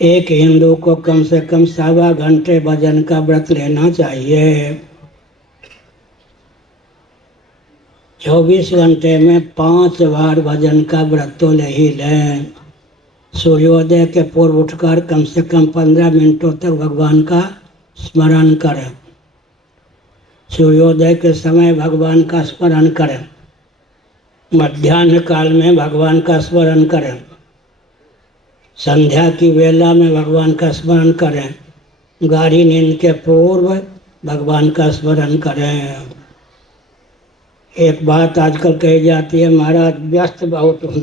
एक हिंदू को कम से कम 1.25 घंटे भजन का व्रत लेना चाहिए। 24 घंटे में 5 बार भजन का व्रत तो ले ही लें। सूर्योदय के पूर्व उठकर कम से कम 15 मिनटों तक भगवान का स्मरण करें। सूर्योदय के समय भगवान का स्मरण करें। मध्याह्न काल में भगवान का स्मरण करें। संध्या की वेला में भगवान का स्मरण करें। गाढ़ी नींद के पूर्व भगवान का स्मरण करें। एक बात आजकल कही जाती है, महाराज व्यस्त बहुत हूँ,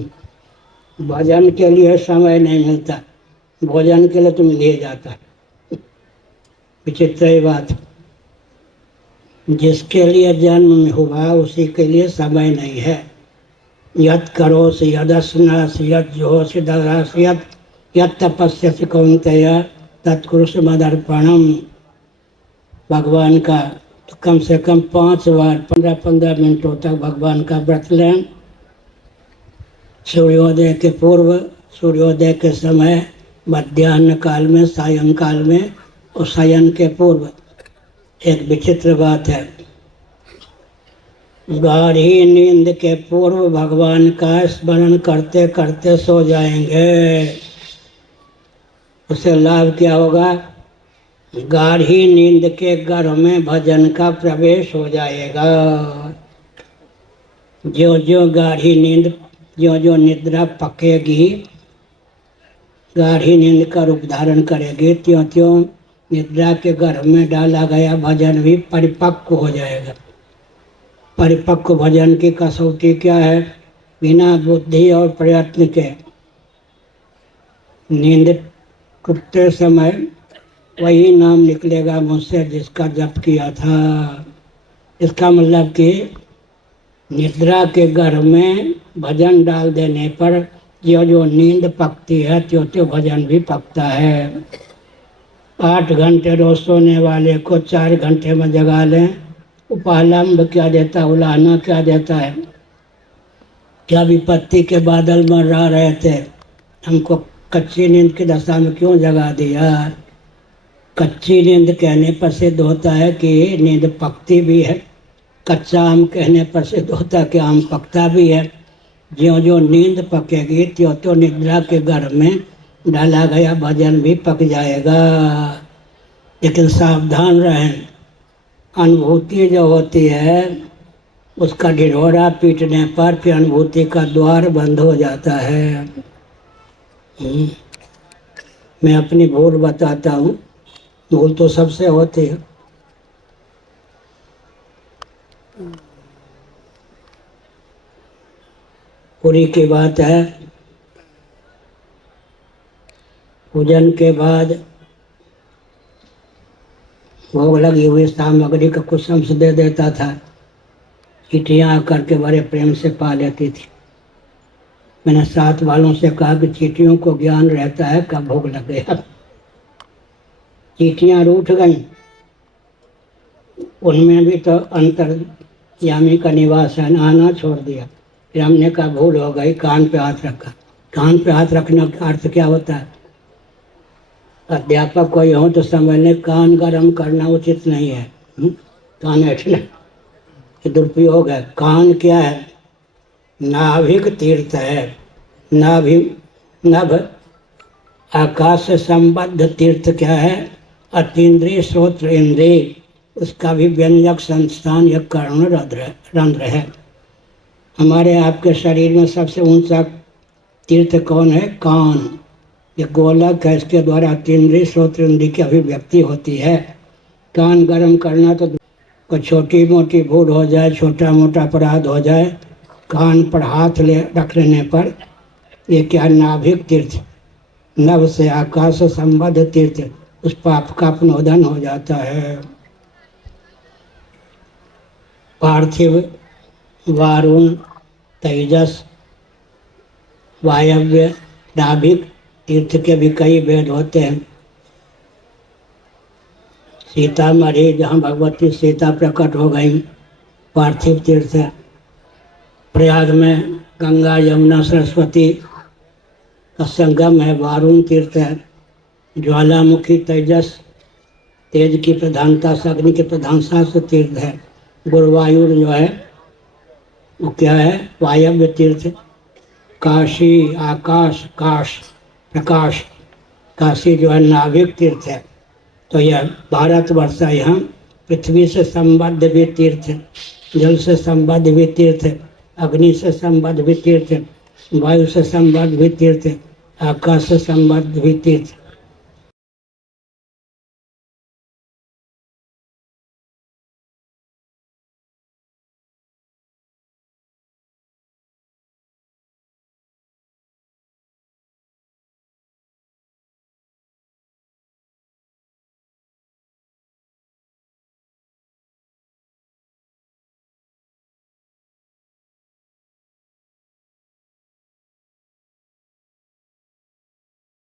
भजन के लिए समय नहीं मिलता, भोजन के लिए तो मिल ही जाता है। विचित्र ही बात। जिसके लिए जन्म हुआ उसी के लिए समय नहीं है। यत् करोसि यदश्नासि यत् जोहोसि ददासि यत् तपस्यसि कौन्तेय तत्कुरुष्व मदर्पणम। भगवान का तो कम से कम 5 बार 15-15 मिनटों तक भगवान का व्रत लें। सूर्योदय के पूर्व, सूर्योदय के समय, मध्याह्न काल में, सायंकाल में और शयन के पूर्व। एक विचित्र बात है, गाढ़ी नींद के पूर्व भगवान का स्मरण करते करते सो जाएंगे, उससे लाभ क्या होगा? गाढ़ी नींद के गर्भ में भजन का प्रवेश हो जाएगा। जो जो गाढ़ी नींद, जो जो निद्रा पकेगी, गाढ़ी नींद का रूप धारण करेगी, त्यों त्यों निद्रा के गर्भ में डाला गया भजन भी परिपक्व हो जाएगा। परिपक्व भजन की कसौटी क्या है? बिना बुद्धि और प्रयत्न के नींद टूटते समय वही नाम निकलेगा मुझसे जिसका जप किया था। इसका मतलब कि निद्रा के गर्भ में भजन डाल देने पर जो जो नींद पकती है त्यों त्यों भजन भी पकता है। 8 घंटे रोज सोने वाले को 4 घंटे में जगा लें, उपालंब क्या देता है, उलाहना क्या देता है? क्या विपत्ति के बादल मंडरा रहे थे, हमको कच्ची नींद की दशा में क्यों जगा दिया? कच्ची नींद कहने पर सिद्ध होता है कि नींद पकती भी है, कच्चा आम कहने पर सिद्ध होता है कि आम पकता भी है। ज्यों ज्यों नींद पकेगी त्यों त्यों निद्रा के गर्भ में डाला गया भजन भी पक जाएगा। लेकिन सावधान रहें, अनुभूति जो होती है उसका ढिढोरा पीटने पर फिर अनुभूति का द्वार बंद हो जाता है। मैं अपनी भूल बताता हूँ, भूल तो सबसे होती है। पूरी की बात है, पूजन के बाद भोग लगी हुई सामग्री का कुछ अंश दे देता था। चीटियाँ आकर के बड़े प्रेम से पा लेती थी। मैंने साथ वालों से कहा कि चीटियों को ज्ञान रहता है कब भोग लग गया। चीटियाँ रूठ गईं, उनमें भी तो अंतर्यामी का निवास है, आना छोड़ दिया। फिर हमने कहा भूल हो गई, कान पे हाथ रखा। कान पे हाथ रखने का अर्थ क्या होता है? अध्यापक कोई हो तो समझ लें कान गर्म करना उचित नहीं है, कान ऐठना, ये दुरुपयोग है। कान क्या है? नाभिक तीर्थ है। नाभि, नभ आकाश से संबद्ध तीर्थ क्या है? अतीन्द्रिय श्रोत्र इंद्रिय, उसका भी व्यंजक संस्थान या कर्ण रंध्र है। हमारे आपके शरीर में सबसे ऊंचा तीर्थ कौन है? कान। ये गोलक है, इसके द्वारा अतीन्द्रिय श्रोत्र इंद्रिय की अभिव्यक्ति होती है। कान गर्म करना तो कोई छोटी मोटी भूल हो जाए, छोटा मोटा अपराध हो जाए, कान पर हाथ रख लेने पर ये क्या? नाभिक तीर्थ, नभ से आकाश से संबद्ध तीर्थ, उस पाप का अपनोदन हो जाता है। पार्थिव, वारुण, तेजस, वायव्य, नाभिक तीर्थ के भी कई भेद होते हैं। सीतामढ़ी जहाँ भगवती सीता प्रकट हो गई, पार्थिव तीर्थ है। प्रयाग में गंगा यमुना सरस्वती का संगम है, वारुण तीर्थ है। ज्वालामुखी तेजस, तेज की प्रधानता से, अग्नि की प्रधानता से तीर्थ है। गुरुवायुर जो है वो क्या है, वायव्य तीर्थ। काशी आकाश, काश प्रकाश, काशी जो है नाभिक तीर्थ है। तो यह भारतवर्ष है, यहाँ पृथ्वी से संबद्ध भी तीर्थ है, जल से संबद्ध भी तीर्थ है, अग्नि से संबद्ध भी तीर्थ है, वायु से संबद्ध भी तीर्थ है, आकाश से संबद्ध भी तीर्थ है।